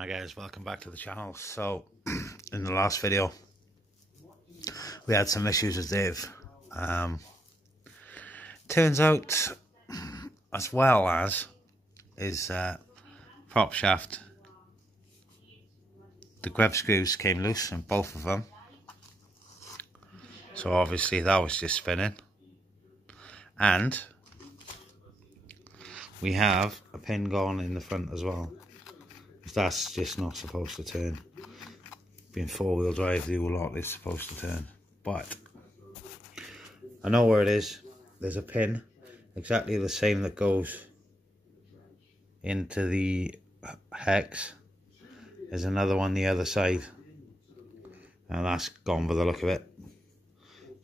Hi guys, welcome back to the channel. So in the last video we had some issues with Dave. Turns out, as well as his prop shaft, the grub screws came loose in both of them, so obviously that was just spinning. And we have a pin gone in the front as well. That's just not supposed to turn. Being four-wheel drive, the lot is supposed to turn. But I know where it is. There's a pin exactly the same that goes into the hex. There's another one the other side, and that's gone by the look of it.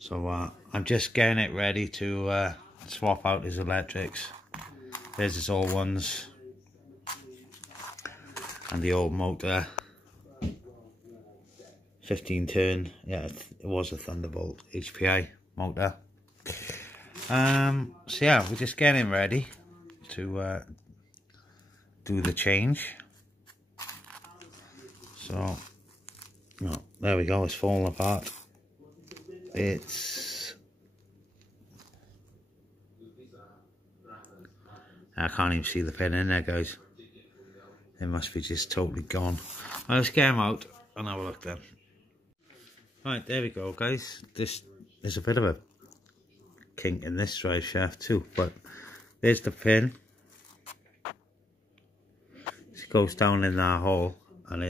So I'm just getting it ready to swap out his electrics. There's his old ones and the old motor, 15 turn. Yeah, it was a Thunderbolt HPI motor. So yeah, we're just getting ready to do the change. So oh, there we go, it's falling apart. I can't even see the pin in there, guys. It must be just totally gone. Well, let's get him out and have a look then. Right, there we go, guys. There's a bit of a kink in this drive shaft too, but there's the pin. It goes down in that hole, and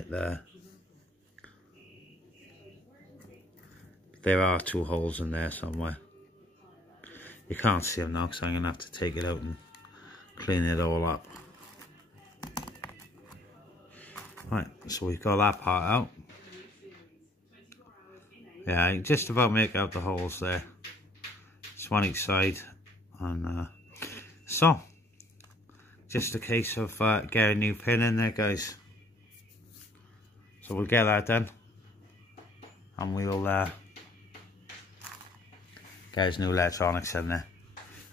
there are two holes in there somewhere. You can't see them now because I'm gonna have to take it out and clean it all up. Right, so we've got that part out. Yeah, you just about make out the holes there. Just one each side, and so just a case of getting a new pin in there, guys. So we'll get that done, and we'll get his new electronics in there.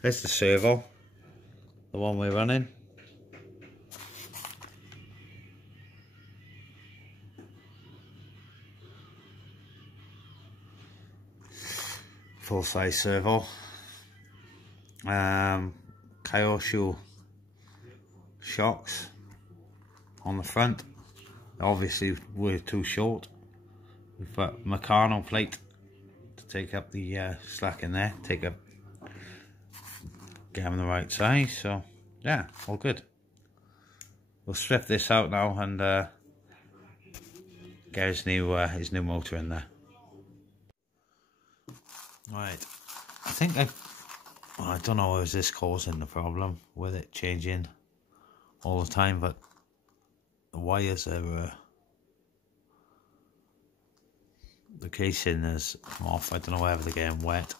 There's the servo, the one we're running. Full size servo. Kyosho shocks on the front. Obviously we're too short. We've got Meccano plate to take up the slack in there. Get them the right size. So yeah, all good. We'll strip this out now and get his new motor in there. Right, I think I don't know if this causing the problem with it changing all the time, but the wires are the casing has come off. I don't know whether they're getting wet.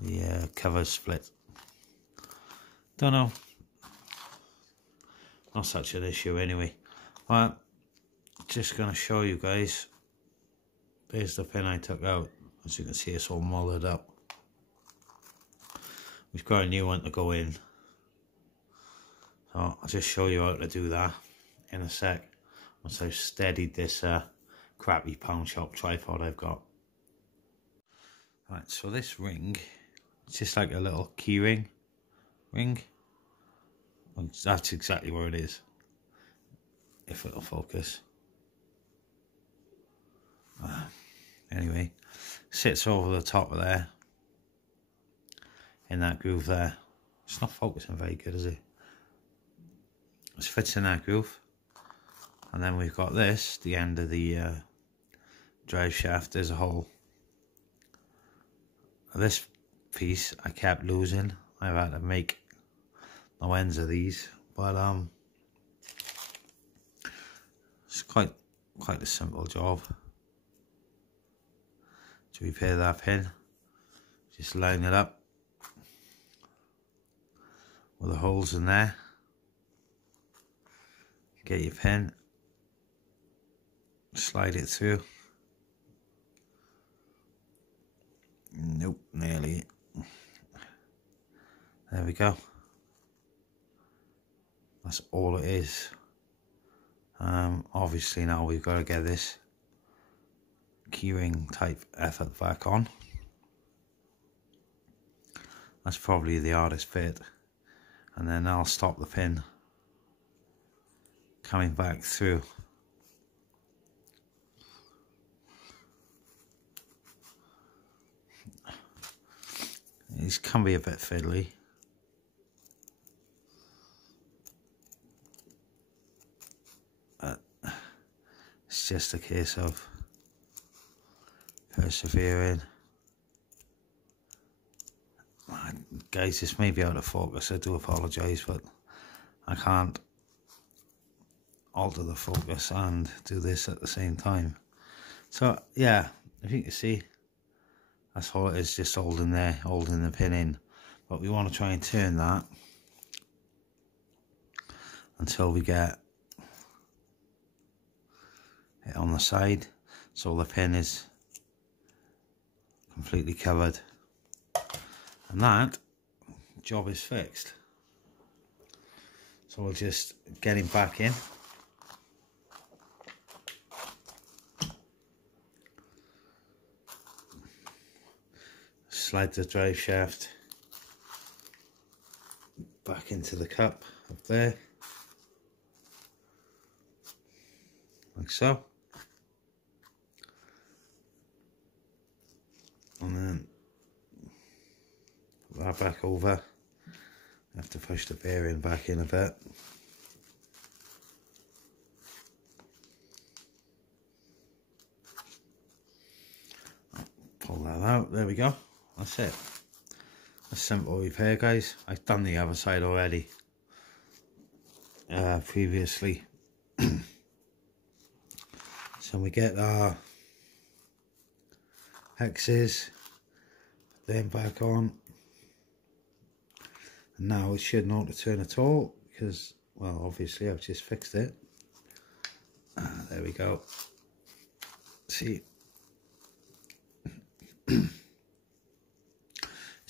The cover's split. Don't know. Not such an issue anyway. Well, just gonna show you guys. There's the pin I took out. As you can see, it's all molded up. We've got a new one to go in. So I'll just show you how to do that in a sec, once I've steadied this crappy pound shop tripod I've got. Right, so this ring, it's just like a little key ring. And that's exactly where it is, if it'll focus. Anyway, sits over the top of there, in that groove there. It's not focusing very good, is it? It fits in that groove. And then we've got this, the end of the drive shaft. There's a hole. This piece I kept losing. I've had to make no ends of these, but it's quite a simple job to repair that pin. Just line it up with the holes in there. Get your pin, slide it through. Nope, nearly. There we go. That's all it is. Obviously now we've got to get this keyring type effort back on. That's probably the hardest bit, and then I'll stop the pin coming back through. These can be a bit fiddly. It's just a case of persevering. Guys, this may be out of focus, I do apologise, but I can't alter the focus and do this at the same time. So yeah, if you can see, that's all it is, just holding there, holding the pin in. But we want to try and turn that until we get it on the side, so the pin is completely covered, and that job is fixed. So we'll just get him back in. Slide the drive shaft back into the cup up there, like so. And then put that back over. I have to push the bearing back in a bit. Pull that out, there we go. That's it. A simple repair, guys. I've done the other side already previously. So we get our hexes, then back on, and now it should not return at all because, well, obviously I've just fixed it. There we go. See, just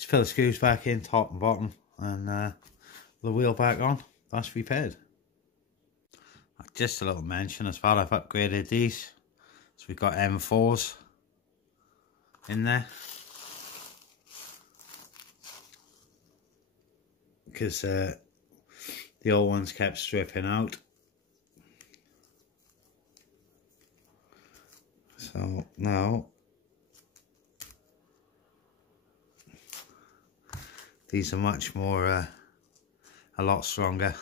put the screws back in, top and bottom, and the wheel back on. That's repaired. Just a little mention as well, I've upgraded these, so we've got M4s in there, because the old ones kept stripping out. So now these are much more a lot stronger.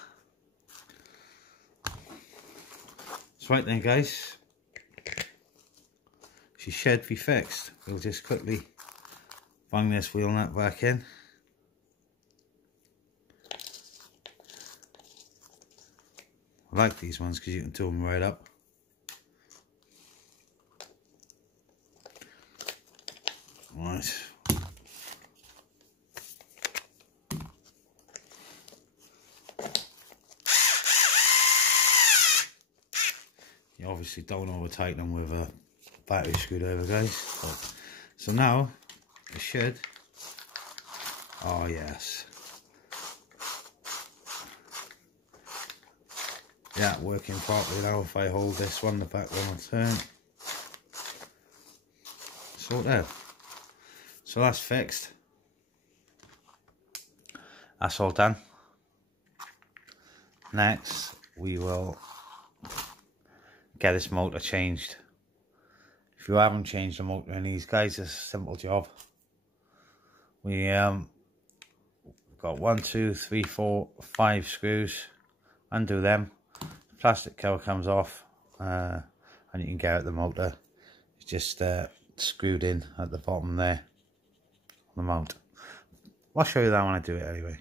That's right then, guys, she should be fixed. We'll just quickly bang this wheel nut back in. I like these ones because you can do them right up. Right. You obviously don't over tighten them with a battery screwdriver, guys. But, so now it should. Oh yes. Yeah, working properly now. If I hold this one, the back one will turn. Sort out. So that's fixed. That's all done. Next, we will get this motor changed. If you haven't changed the motor in these, guys, it's a simple job. We got 1, 2, 3, 4, 5 screws. Undo them. The plastic cover comes off, and you can get out the motor. It's just screwed in at the bottom there on the mount. I'll show you that when I do it anyway.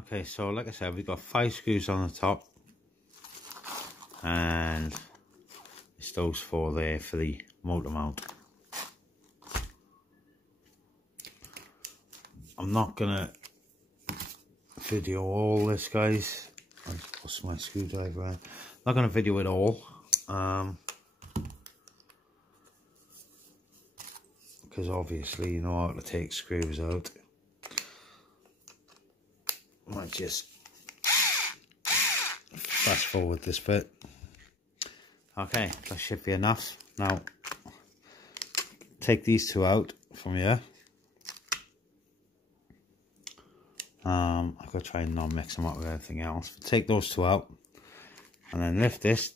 Okay, so like I said, we've got 5 screws on the top, and it's those 4 there for the motor mount. I'm not gonna video all this, guys. I'll just put my screwdriver in. I'm not gonna video it all, because obviously you know how to take screws out. I might just fast forward this bit. Okay, that should be enough. Now, take these two out from here. I've got to try and not mix them up with anything else. Take those two out, and then lift this.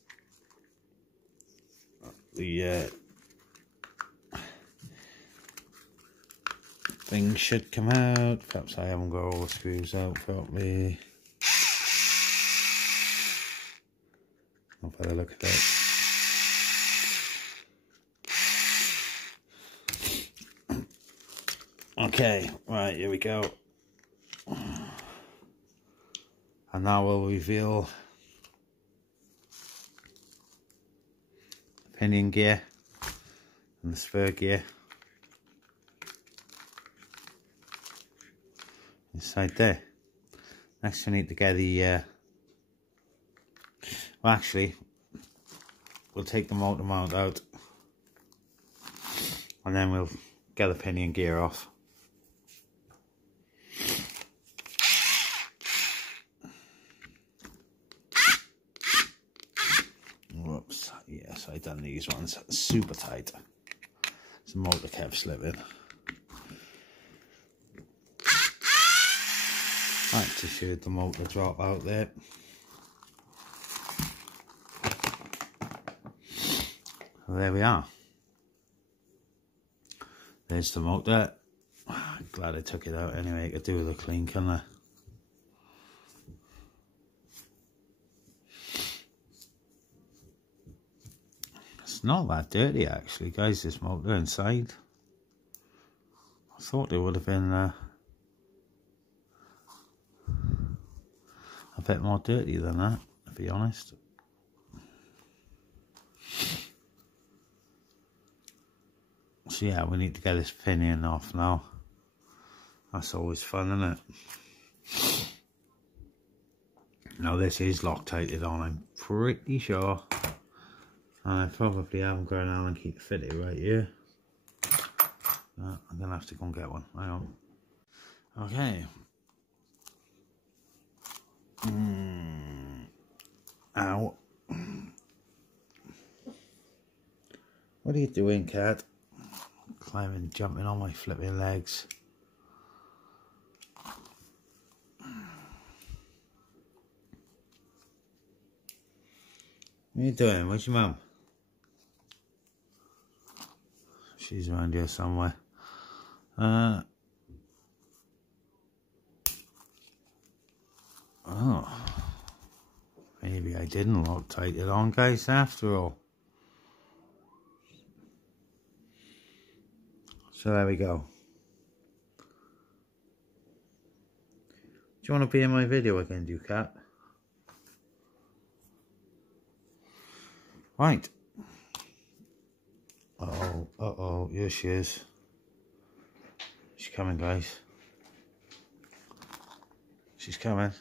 The thing should come out. Perhaps I haven't got all the screws out properly. I'll better look at that. Okay, right, here we go. And now we'll reveal the pinion gear and the spur gear inside there. Next we need to get the well, actually we'll take the motor mount out and then we'll get the pinion gear off. Whoops, yes, I done these ones super tight. The motor kept slipping. Right, to show the motor drop out there. There we are. There's the motor. Glad I took it out anyway. I could do with a clean, couldn't I? It's not that dirty actually, guys, this motor inside. I thought it would have been a bit more dirty than that, to be honest. So yeah, we need to get this pinion off now. That's always fun, isn't it? Now this is Loctited on, I'm pretty sure. And I probably haven't got an Allen key to fit it right here. I'm gonna have to go and get one. Hang on. Okay. Ow. What are you doing, cat? Climbing, jumping on my flipping legs. What are you doing? Where's your mum? She's around here somewhere. Oh. Maybe I didn't Loctite it on, guys, after all. So there we go. Do you want to be in my video again, do you, cat? Right. Uh-oh, here she is. She's coming, guys. She's coming.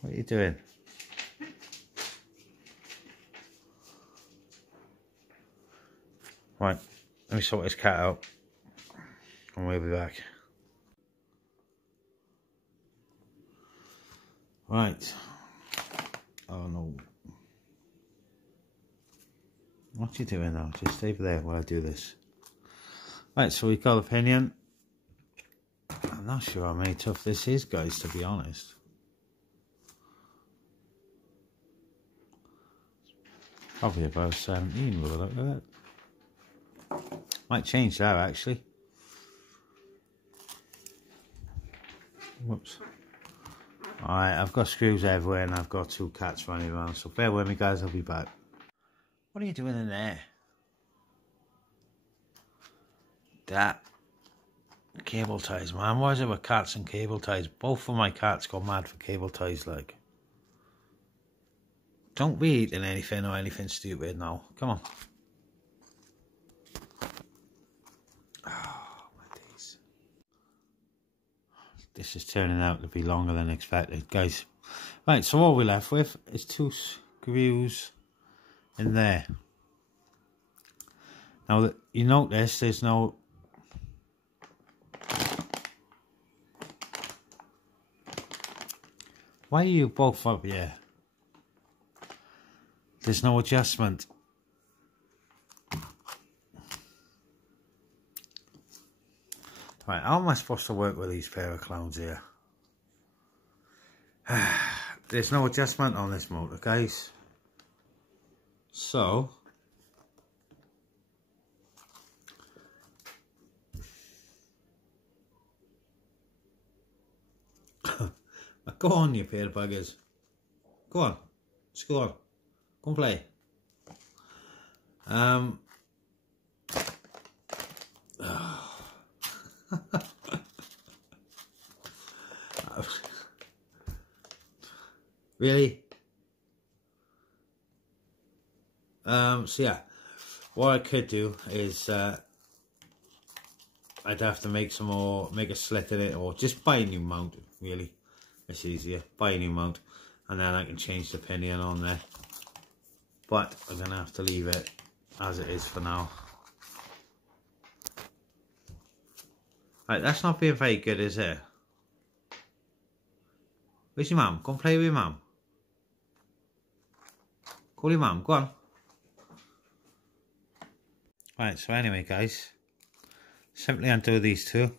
What are you doing? Right, let me sort this cat out and we'll be back. Right. Oh no. What are you doing now? Just stay there while I do this. Right, so we've got the pinion. I'm not sure how many tough this is, guys, to be honest. Probably about 17 with a look at that. Might change that actually. Whoops. Alright, I've got screws everywhere and I've got two cats running around, so bear with me, guys, I'll be back. What are you doing in there? That cable ties, man. Why is it with cats and cable ties? Both of my cats go mad for cable ties, like. Don't be eating anything or anything stupid now. Come on. Oh, my days. This is turning out to be longer than expected, guys. Right, so all we're left with is two screws in there. Now, you notice there's no... Why are you both up here? There's no adjustment. Right, how am I supposed to work with these pair of clowns here? There's no adjustment on this motor, guys. So go on, you pair of buggers. Go on. Just go on. Go and play. Really? So yeah, what I could do is I'd have to make a slit in it, or just buy a new mount. Really, it's easier. Buy a new mount, and then I can change the pinion on there. But I'm gonna have to leave it as it is for now. Right, that's not being very good, is it? Where's your mum? Go and play with your mum. Call your mum, go on. Right, so anyway, guys, simply undo these two.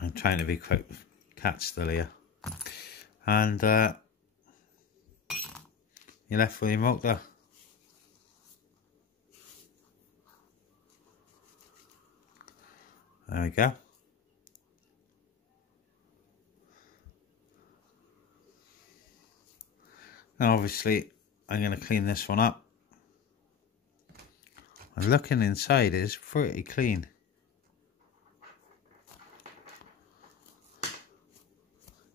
I'm trying to be quick, cat's still here. And you're left with your motor. There we go. Now obviously I'm going to clean this one up. And looking inside is pretty clean.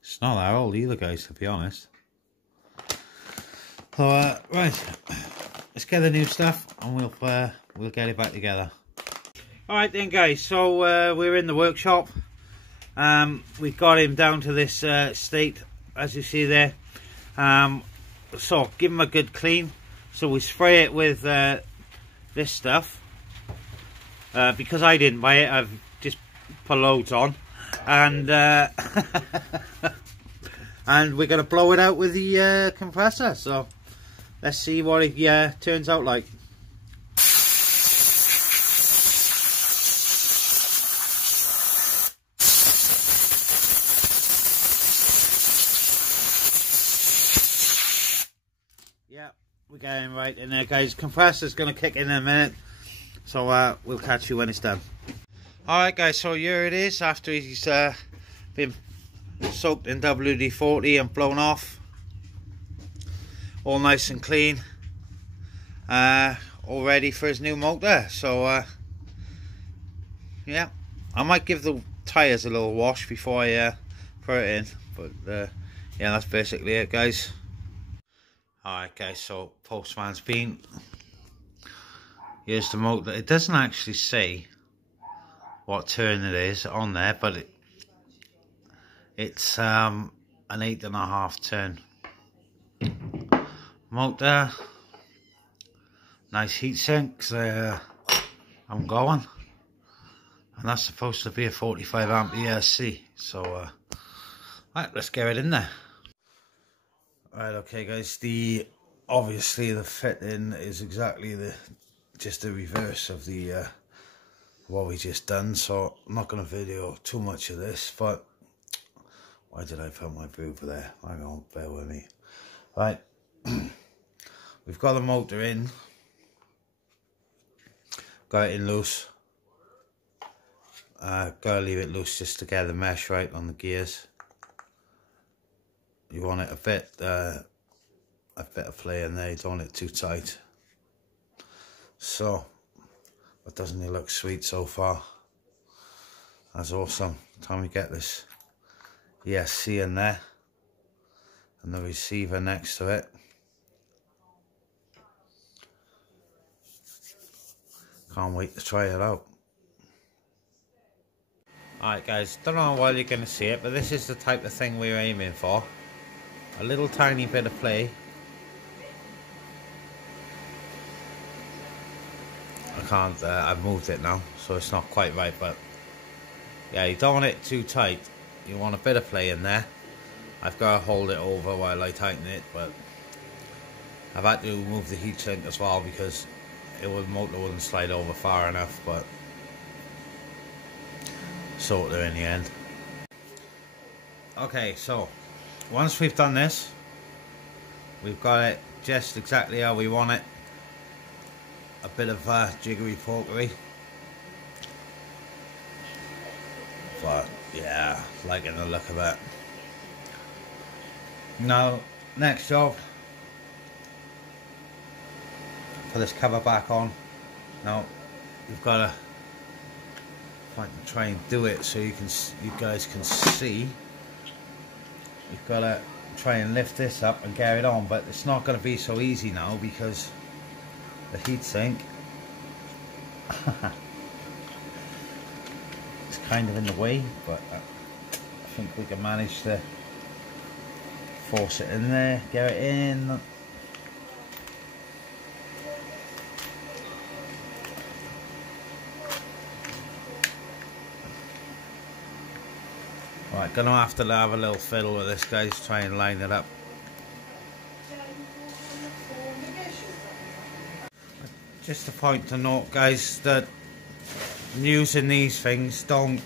It's not that old either, guys, to be honest. So right, let's get the new stuff and we'll get it back together. Alright then, guys, so we're in the workshop. We got him down to this state, as you see there. So give him a good clean. So we spray it with this stuff. Because I didn't buy it, I've just put loads on. And and we're going to blow it out with the compressor. So let's see what it turns out like. Yeah, we're getting right in there, guys. Compressor's going to kick in a minute. So we'll catch you when it's done. Alright, guys, so here it is after he's been soaked in WD-40 and blown off. All nice and clean. All ready for his new motor. So yeah, I might give the tyres a little wash before I put it in. But yeah, that's basically it, guys. Alright, guys, so postman's been. Here's the motor. It doesn't actually say what turn it is on there, but it's an 8.5 turn motor. Nice heat sinks. I'm going, and that's supposed to be a 45 amp ESC. So right, let's get it in there. Right, okay, guys. Obviously the fitting is exactly just the reverse of the what we just done, so I'm not going to video too much of this. But why did I put my boob there? Hang on, bear with me. Right, we've got the motor in, got it in loose. Gotta leave it loose just to get the mesh right on the gears. You want it a bit of play in there, you don't want it too tight. So, but doesn't it look sweet so far? That's awesome. Time we get this ESC in there and the receiver next to it. Can't wait to try it out. Alright, guys, don't know while you're going to see it, but this is the type of thing we're aiming for. A little tiny bit of play. I can't, I've moved it now, so it's not quite right, but Yeah, you don't want it too tight. You want a bit of play in there. I've got to hold it over while I tighten it, but I've had to move the heatsink as well because the motor wouldn't slide over far enough, but sorted in the end. Okay, so once we've done this, we've got it just exactly how we want it. A bit of jiggery pokery, but yeah, liking the look of it. Now, next job, put this cover back on. Now, you've got to, if I can try and do it so you guys can see. You've got to try and lift this up and get it on, but it's not going to be so easy now because the heatsink it's kind of in the way, but I think we can manage to force it in there, get it in. Right, gonna have to have a little fiddle with this, guys, try and line it up. Just a point to note, guys, that using these things, don't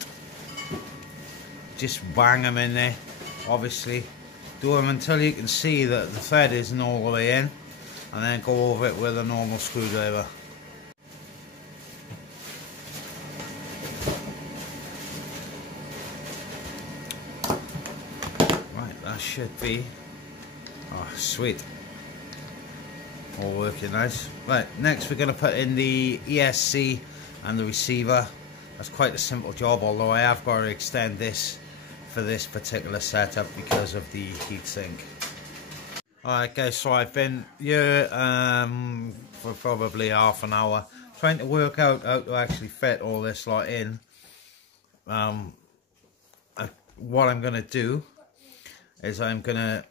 just bang them in there. Obviously, do them until you can see that the thread isn't all the way in, and then go over it with a normal screwdriver. Right, that should be, oh sweet, all working nice. Right, next we're going to put in the ESC and the receiver. That's quite a simple job, although I have got to extend this for this particular setup because of the heatsink. Alright guys, so I've been here for probably half an hour trying to work out how to actually fit all this lot in. What I'm going to do is I'm going to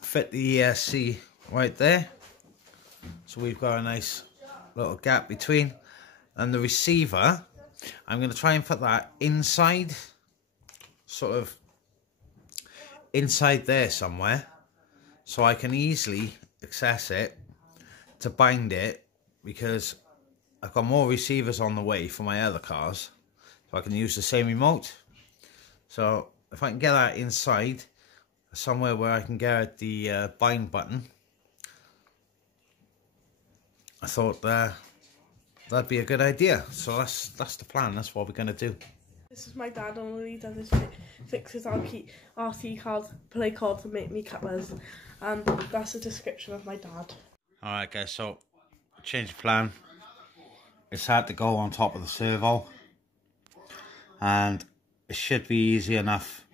fit the ESC right there, so we've got a nice little gap between, and the receiver I'm going to try and put that inside, sort of inside there somewhere, so I can easily access it to bind it, because I've got more receivers on the way for my other cars, so I can use the same remote. So if I can get that inside somewhere where I can get the bind button, I thought that'd be a good idea. So that's the plan. That's what we're gonna do. This is my dad, and all he does is fixes RC cards, play cards, and make me cutlery. And that's a description of my dad. Alright guys, so change of plan. It's had to go on top of the servo, and it should be easy enough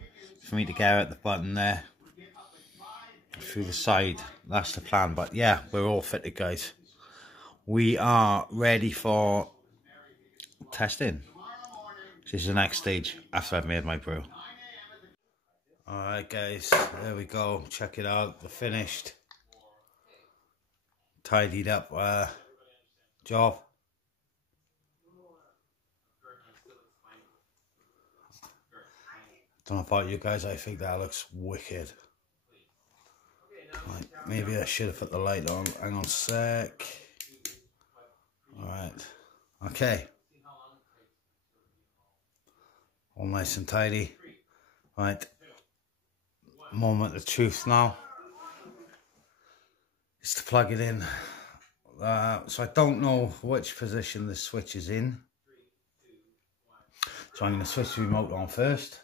for me to get at the button there through the side. That's the plan. But yeah, we're all fitted, guys. We are ready for testing. This is the next stage after I've made my brew. Alright guys, there we go. Check it out. The finished, tidied up job. Don't know about you guys, I think that looks wicked. Right, maybe I should have put the light on. Hang on a sec. Alright, okay. All nice and tidy. Right, moment of truth now. Is to plug it in. So I don't know which position the switch is in. So I'm going to switch the remote on first.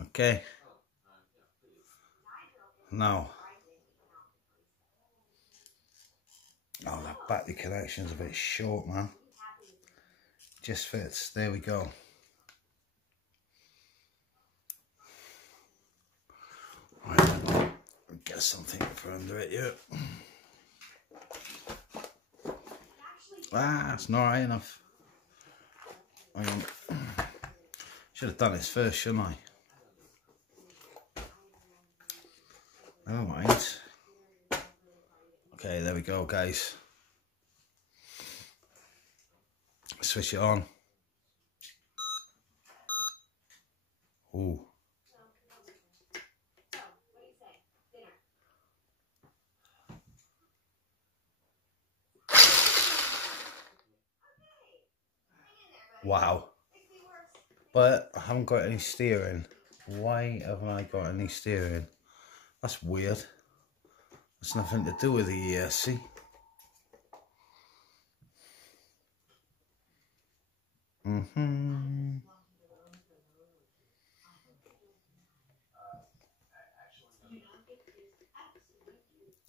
Okay. Now. Oh, that battery connection's a bit short, man. Just fits. There we go. Right, get something for under it here. Ah, it's not high enough. Should have done this first, shouldn't I? Never mind. Okay, there we go, guys. switch it on. Ooh. Wow. But I haven't got any steering. Why haven't I got any steering? That's weird. That's nothing to do with the ESC.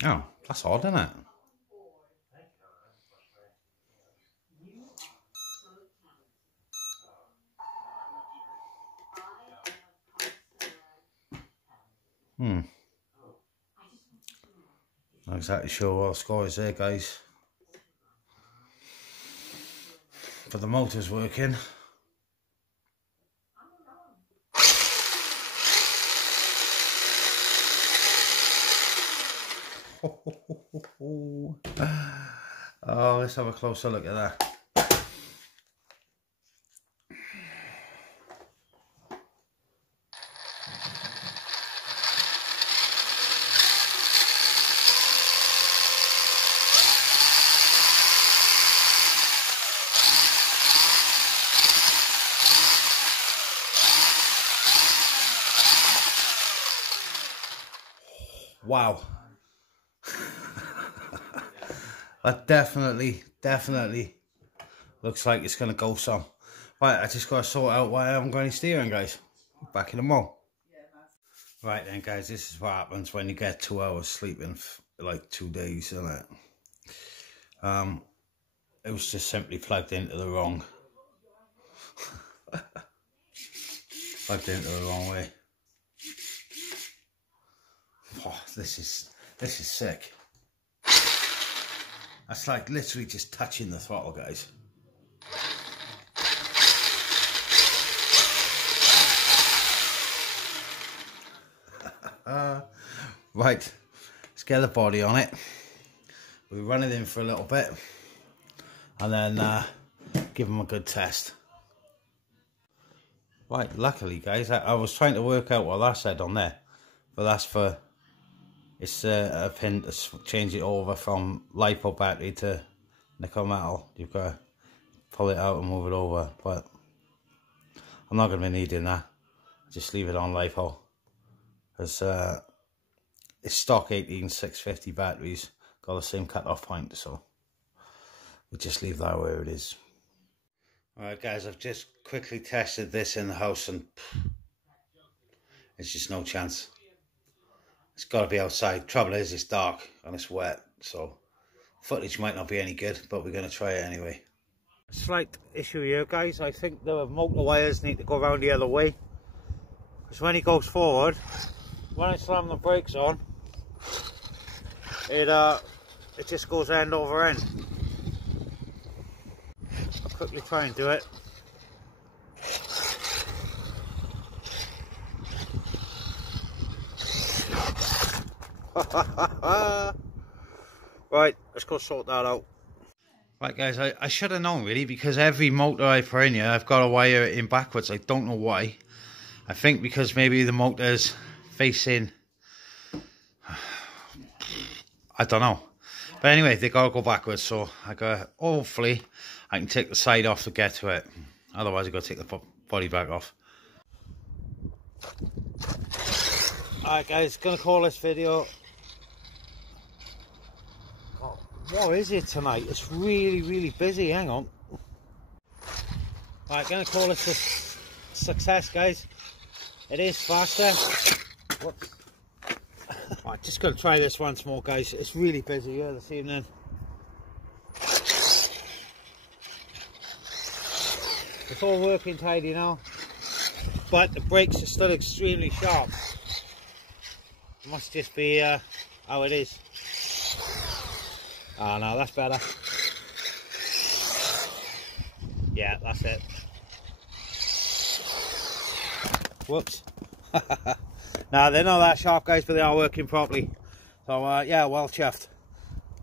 Oh, that's odd, isn't it? Not exactly sure what the score is there, guys. But the motor's working. Oh, let's have a closer look at that. Wow. That definitely looks like it's going to go some. Right, I just got to sort out why I haven't got any steering, guys. Back in the mall. Right then, guys, this is what happens when you get 2 hours sleeping for like 2 days, isn't it? It was just simply plugged into the wrong... plugged into the wrong way. Oh, this is sick. That's like literally just touching the throttle, guys. Right, let's get the body on it. We'll run it in for a little bit and then give them a good test. Right, luckily, guys, I was trying to work out what that said on there, but that's for... It's a pin to change it over from LiPo battery to nickel metal. You've got to pull it out and move it over, but I'm not going to be needing that. Just leave it on LiPo, because it's stock 18650 batteries, got the same cut-off point, so we'll just leave that where it is. Alright guys, I've just quickly tested this in the house and it's just no chance. It's got to be outside. Trouble is, it's dark and it's wet, so footage might not be any good, but we're going to try it anyway. Slight issue here, guys. I think the motor wires need to go around the other way, because when he goes forward, when I slam the brakes on, it just goes end over end. I'll quickly try and do it. Right, let's go sort that out. Right guys, I should have known really, because every motor I put in here I've got to wire it in backwards. I don't know why. I think because maybe the motor's facing, I don't know, but anyway, they gotta go backwards, so I gotta, hopefully I can take the side off to get to it, otherwise I gotta take the body back off. Alright guys, gonna call this video. What is it tonight? It's really busy. Hang on. Right, gonna call this a success, guys. It is faster. Whoops. Right, just gonna try this once more, guys. It's really busy here this evening. It's all working tidy now, but the brakes are still extremely sharp. It must just be how it is. Oh no, that's better. Yeah, that's it. Whoops. No, they're not that sharp, guys, but they are working properly. So yeah, well chuffed.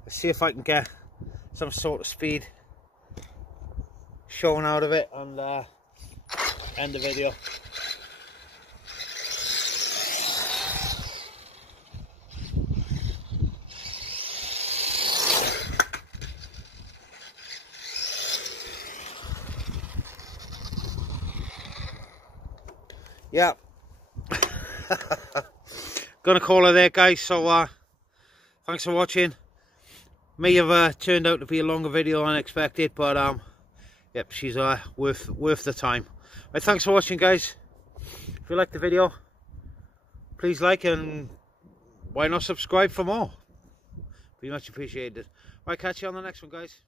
Let's see if I can get some sort of speed showing out of it and end the video. Yeah. Gonna call it there, guys. So thanks for watching. May have turned out to be a longer video than expected, but yep, she's worth the time. Right, thanks for watching, guys. If you liked the video, please like, and why not subscribe for more? Be much appreciated. Right, catch you on the next one, guys.